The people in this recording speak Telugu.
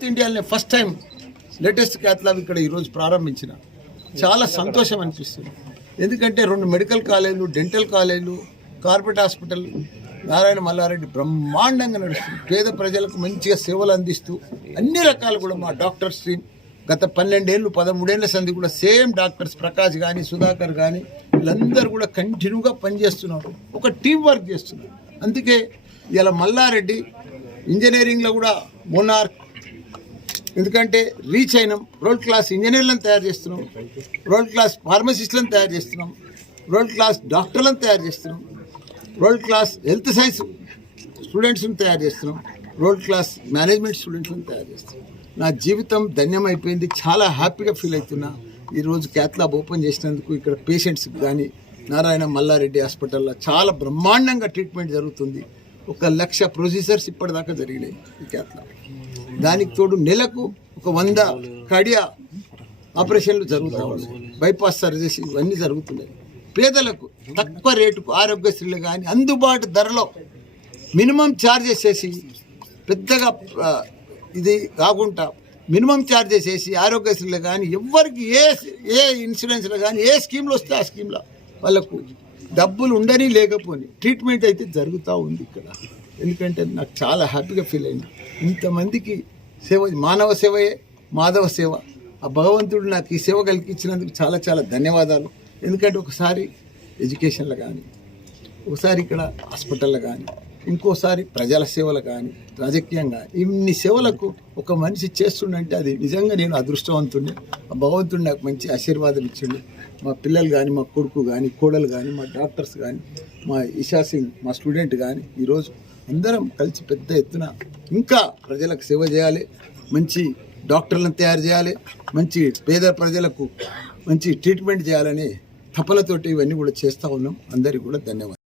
సౌత్ ఇండియాలోనే first time latest cath lab ఇక్కడ ఈరోజు ప్రారంభించిన చాలా సంతోషం అనిపిస్తుంది. ఎందుకంటే 2 మెడికల్ కాలేజీలు, డెంటల్ కాలేజీలు, కార్పొరేట్ హాస్పిటల్ నారాయణ మల్లారెడ్డి బ్రహ్మాండంగా నడుస్తుంది. పేద ప్రజలకు మంచిగా సేవలు అందిస్తూ అన్ని రకాలు కూడా మా డాక్టర్స్ టీం గత 12 ఏళ్ళు 13 ఏళ్ల సంది కూడా సేమ్ డాక్టర్స్ ప్రకాష్ కానీ సుధాకర్ కానీ వీళ్ళందరూ కూడా కంటిన్యూగా పనిచేస్తున్నారు, ఒక టీం వర్క్ చేస్తున్నారు. అందుకే ఇలా మల్లారెడ్డి ఇంజనీరింగ్లో కూడా మోనార్క్, ఎందుకంటే రీచ్ అయినాం. వరల్డ్ క్లాస్ ఇంజనీర్లను తయారు చేస్తున్నాం, వరల్డ్ క్లాస్ ఫార్మసిస్టులను తయారు చేస్తున్నాం, వరల్డ్ క్లాస్ డాక్టర్లను తయారు చేస్తున్నాం, వరల్డ్ క్లాస్ హెల్త్ సైన్స్ స్టూడెంట్స్ని తయారు చేస్తున్నాం, వరల్డ్ క్లాస్ మేనేజ్మెంట్ స్టూడెంట్స్ని తయారు చేస్తున్నాం. నా జీవితం ధన్యమైపోయింది, చాలా హ్యాపీగా ఫీల్ అవుతున్నా. ఈరోజు క్యాత్ ల్యాబ్ ఓపెన్ చేసినందుకు ఇక్కడ పేషెంట్స్కి కానీ నారాయణ మల్లారెడ్డి హాస్పిటల్లో చాలా బ్రహ్మాండంగా ట్రీట్మెంట్ జరుగుతుంది. 1,00,000 ప్రొసీజర్స్ ఇప్పటిదాకా జరిగినాయి ఈ క్యాత్ ల్యాబ్. దానికి తోడు నెలకు 100 కార్డియా ఆపరేషన్లు జరుగుతూ ఉన్నాయి, బైపాస్ సర్జరీస్ ఇవన్నీ జరుగుతున్నాయి. పేదలకు తక్కువ రేటుకు ఆరోగ్యశ్రీలు కానీ అందుబాటు ధరలో మినిమం ఛార్జెస్ వేసి, పెద్దగా ఇది కాకుండా మినిమం ఛార్జెస్ వేసి ఆరోగ్యశ్రీలు కానీ ఎవరికి ఏ ఇన్సూరెన్స్లో కానీ ఏ స్కీమ్లో వస్తే ఆ స్కీమ్లో వాళ్ళకు డబ్బులు ఉండని లేకపోని ట్రీట్మెంట్ అయితే జరుగుతూ ఉంది ఇక్కడ. ఎందుకంటే నాకు చాలా హ్యాపీగా ఫీల్ అయింది. ఇంతమందికి సేవ, మానవ సేవయే మాధవ సేవ. ఆ భగవంతుడు నాకు ఈ సేవ కలిగించినందుకు చాలా చాలా ధన్యవాదాలు. ఎందుకంటే ఒకసారి ఎడ్యుకేషన్లో కానీ, ఒకసారి ఇక్కడ హాస్పిటల్లో కానీ, ఇంకోసారి ప్రజల సేవలు కానీ, రాజకీయంగా ఇన్ని సేవలకు ఒక మనిషి చేస్తుండంటే అది నిజంగా నేను అదృష్టవంతుడిని. ఆ భగవంతుడు నాకు మంచి ఆశీర్వాదం ఇచ్చిండు. మా పిల్లలు కానీ, మా కొడుకు కానీ, కోడలు కానీ, మా డాక్టర్స్ కానీ, మా ఇషా సింగ్ మా స్టూడెంట్ కానీ ఈరోజు అందరం కలిసి పెద్ద ఎత్తున ఇంకా ప్రజలకు సేవ చేయాలి, మంచి డాక్టర్లను తయారు చేయాలి, మంచి పేద ప్రజలకు మంచి ట్రీట్మెంట్ చేయాలని తపనతోటి ఇవన్నీ కూడా చేస్తూ ఉన్నాం. అందరికీ కూడా ధన్యవాదాలు.